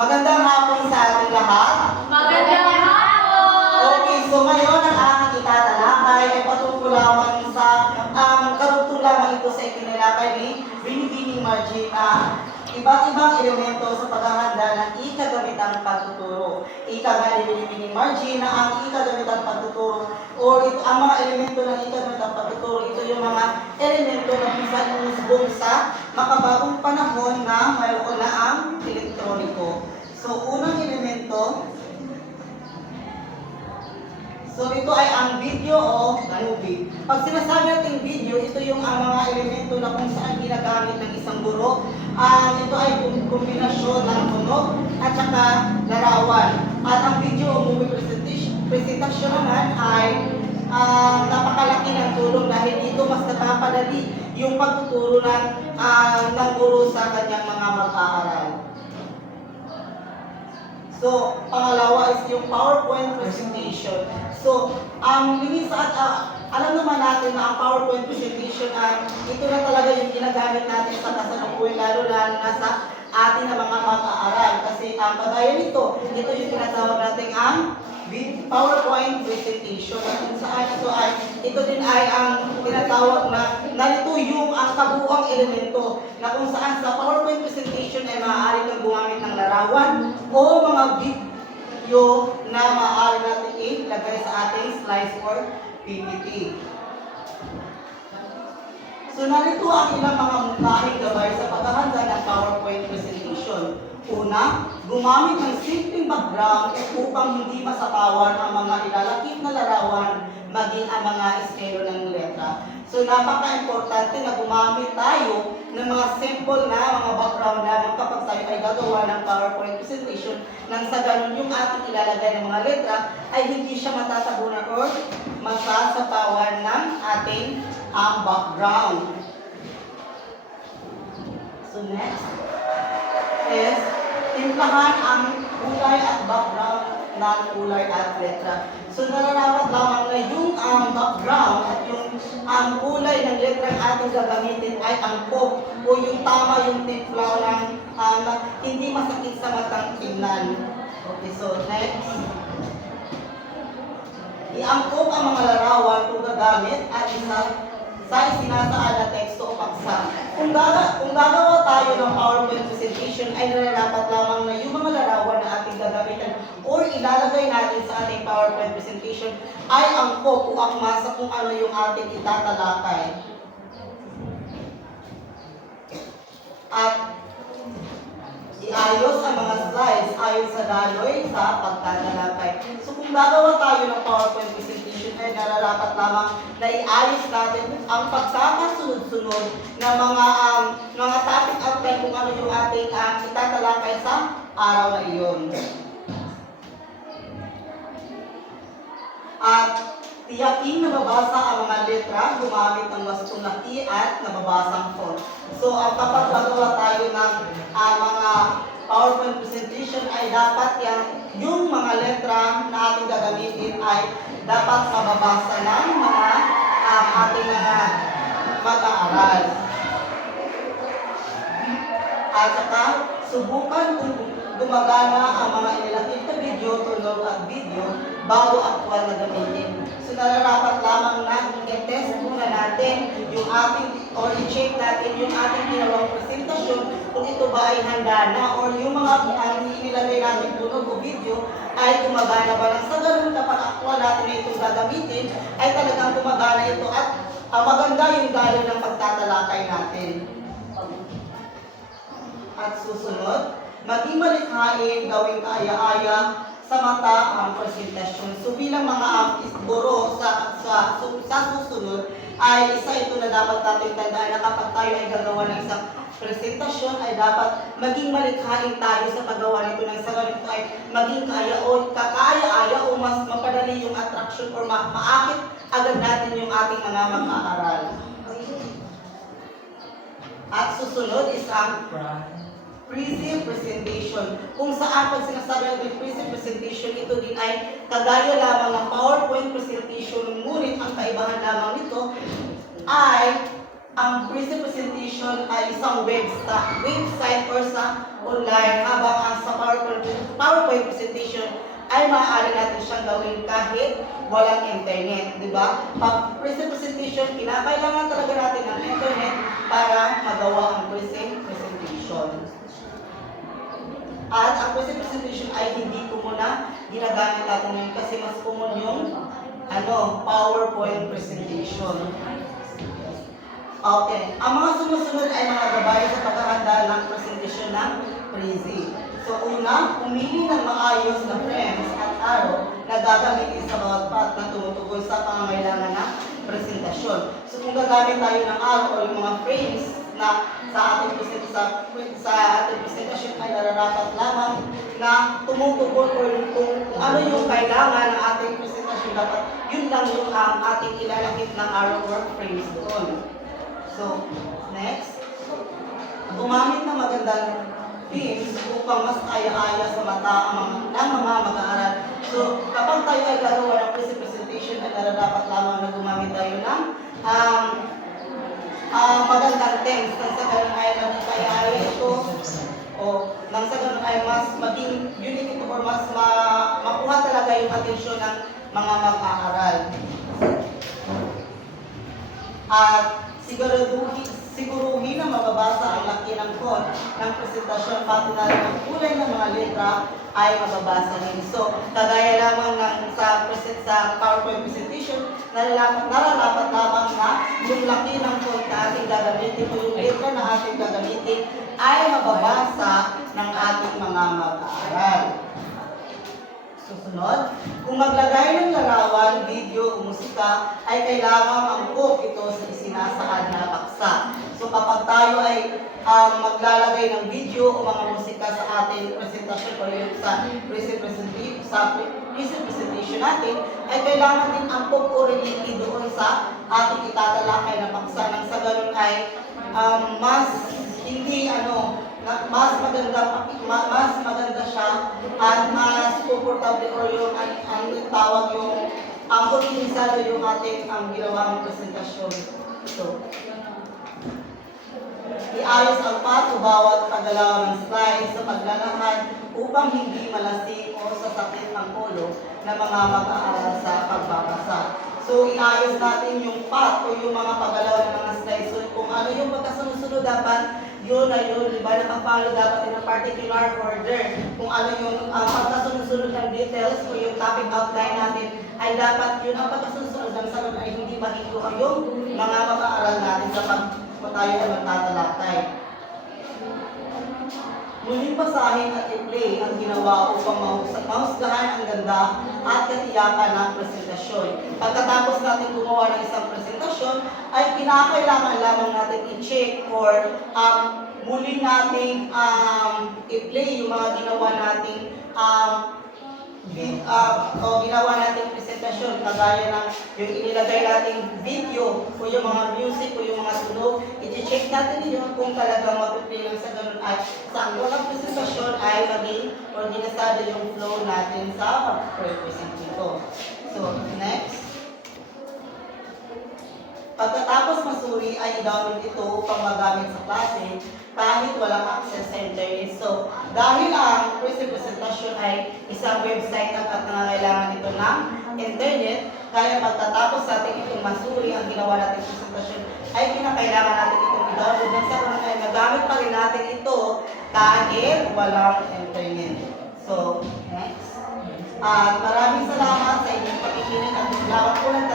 Magandang hapon sa ating lahat. Magandang hapon! Okay, so ngayon ang aking itatalakay ay patungkol lamang sa karugtong lamang ito sa ikinalakay ni Binibining Margie na iba't ibang elemento sa paghahanda ng ikagamitang pagtuturo. Ika nga ni Binibining Margie na ang ikagamitang pagtuturo o ito, ang mga elemento ng ikagamitang pagtuturo, ito yung mga elemento na minsan umusbong sa makabagong panahon na mayroon na ang elektroniko. So, unang elemento, so ito ay ang video o movie. Pag sinasabi natin video, ito yung ang mga elemento na kung saan ginagamit ng isang guro. Ito ay kombinasyon ng tunog at saka larawan. At ang video o movie presentation naman ay napakalaki ng tulong dahil dito mas napapadali yung pagtuturo ng guro sa kanyang mga mag-aaral. So, pangalawa is yung PowerPoint presentation. So, lingid sa alam naman natin na ang PowerPoint presentation ay ito na talaga yung ginagamit natin sa kasalukuyan, lalo na sa ating na mga mag-aaral. Kasi ang kagaya nito, ito yung tinatawag natin ang PowerPoint presentation. At kung saan ito din ay ang tinatawag na narito yung ang kabuuang elemento na kung saan sa PowerPoint presentation ay maaari kang gumamit ng larawan o mga video na maaari natin ilagay sa ating slides or PPT. So narito ang ilang mga mungkahing gabay sa paghahanda ng PowerPoint presentation. Una, gumamit ng simpleng background upang hindi masapawan ang mga ilalakip na larawan maging ang mga estilo ng letra. So napaka-importante na gumamit tayo ng mga simple na mga background lamang kapag tayo ay gagawa ng PowerPoint presentation nang sa ganun yung ating ilalagay ng mga letra ay hindi siya matatabunan or masasapawan ng ating background. So next is timplahan ang kulay at background ng kulay at letra. So nararapat lamang na yung background at yung kulay ng letra ang ating gagamitin ay angkop o yung tama yung timpla ng hindi masakit sa matang tingnan. Okay, so next. Iangkop ang mga larawan kung gagamit at sa isinasaan na teksto o paksa. Kung gagawa tayo ng PowerPoint presentation ay nararapat lamang na yung mga larawan na ating gagamitan or ilalagay natin sa ating PowerPoint presentation ay angkop o akma sa kung ano yung ating itatalakay. At iayos ang mga slides ayon sa daloy sa pagtatalakay. So kung gagawa tayo ng PowerPoint presentation ay nararapat lamang na iayos natin ang pagkakasunod-sunod na mga topic outline kung ano yung ating itatalakay sa araw na iyon. At tiyaking nababasa ang mga letra gumamit ng wastong na i at nababasang font. So kapag gagawa tayo ng mga PowerPoint presentation ay dapat yung mga letra na ating gagamitin ay dapat mababasa ng mga ating mga mag-aaral. At saka subukan kung gumagana ang mga inilakip na video, tunog at video bago aktwal na gamitin. So nararapat lamang na i-test muna natin yung ating or i-check natin yung ating ginawang presentasyon kung ito ba ay handa na or yung mga inilagay natin tunog o video ay gumagana ba lang. Sa ganun kapag aktwal natin na itong gagamitin ay talagang gumagana ito at maganda yung daloy ng pagtatalakay natin. At susunod, maging malikhain, gawing kaaya-aya sa mata ang presentasyon. So bilang mga guro sa susunod, ay isa ito na dapat natin tandaan na kapag tayo ay gagawa ng isang presentasyon ay dapat maging malikhain tayo sa paggawa nito ng sa ganito ay maging kakaaya-aya o mas mapadali yung attraction or maakit agad natin yung ating mga mag-aaral. At susunod is ang present presentation. Kung saan pag sinasabi natin present presentation, ito din ay kagaya lamang ng PowerPoint presentation, ngunit ang kaibahan lamang nito ay ang present presentation ay isang website or sa online, habang ang sa PowerPoint PowerPoint presentation ay maaari natin siyang gawin kahit walang internet, di ba? Pag presentation, kinakailangan talaga natin ng internet para magawa ang presentation. At ang presentation ay hindi ko muna ginagamit natin ngayon kasi mas common yung PowerPoint presentation. Okay. Ang mga sumusunod ay mga gabay sa paghahanda ng presentation ng Prezi. So una, pumili ng maayos na frames at arrow na gagamitin sa bawat part na tumutukoy sa pangangailangan ng presentasyon. So kung gagamit tayo ng arrow o yung mga frames na sa ating presentasyon ay nararapat lamang na tumutukoy kung ano yung kailangan ng ating presentasyon, dapat yun lang yung ating ilalakip ng arrow or frames doon. So, next, gumamit ng magandang themes upang mas aya-aya sa mata ng mga mag-aaral. So, kapag tayo ay gagawa ng presentation, ay nararapat lamang na gumamit tayo ng magandang themes. Nang sa ganun ay maging kaya-aya ito, o nang sa ganun ay mas maging unique ito or mas makuha talaga yung atensyon ng mga mag-aaral. At siguruhin na mababasa ang laki ng font ng presentasyon, pati na rin ang kulay ng mga letra ay mababasa rin. So, kagaya lamang sa PowerPoint presentation, nararapat lamang na yung laki ng font na ating gagamitin o yung letra na ating gagamitin ay mababasa ng ating mga mag-aaral. Susunod, kung maglagay ng larawan, video o musika, ay kailangan angkop ito sa isinasaad na paksa. So kapag tayo ay maglalagay ng video o mga musika sa ating presentasyon o yung sa presentation natin, ay kailangan din angkop o related doon sa ating itatalakay na paksa. Nang sa ganun ay mas maganda siya at mas komportable or yung tawag yung organisado yung ating ginawang presentasyon. So, iayos ang path o bawat paggalaw ng slides sa paglalakad upang hindi malasing o sasakit ang ulo ng mga mag-aaral sa pagbabasa. So, iayos natin yung path o yung mga paggalaw ng mga slides. So, kung ano yung magkasunod-sunod, dapat yun na yun, di ba, nakapalo dapat in a particular order. Kung ano yung pagkasunod-sunod ng details o yung topic outline natin, ay dapat yun ang pagkasunod-sunod ng sagot ay hindi mahinto yung mga mag-aaral natin sa tayo ay magtatalakay. Muling basahin at i-play ang ginawa upang mahusgahan ang ganda at katiyakan ng presentasyon. Pagkatapos natin gumawa ng isang presentasyon, ay kinakailangan lamang natin i-check or muli natin i-play yung mga ginawa nating ginawa nating presentasyon, kagaya ng yung inilagay nating video o yung mga music o yung mga tunog, i-check natin yun kung talagang mag-play lang sa ganun at sa walang presentasyon ay maging organisado yung flow natin sa pag-present nito. So, next. Pagkatapos masuri ay i-download ito upang magamit sa klase kahit walang access sa internet. So, dahil ang presentasyon ay isang website at nangangailangan ito ng internet, kaya pagkatapos natin itong masuri ang ginawa natin presentasyon, ay kinakailangan natin itong i-download. Nang sa kanan ay magamit pa rin natin ito kahit walang internet. So, next. At maraming salamat sa inyong pakikinig at salamat po lang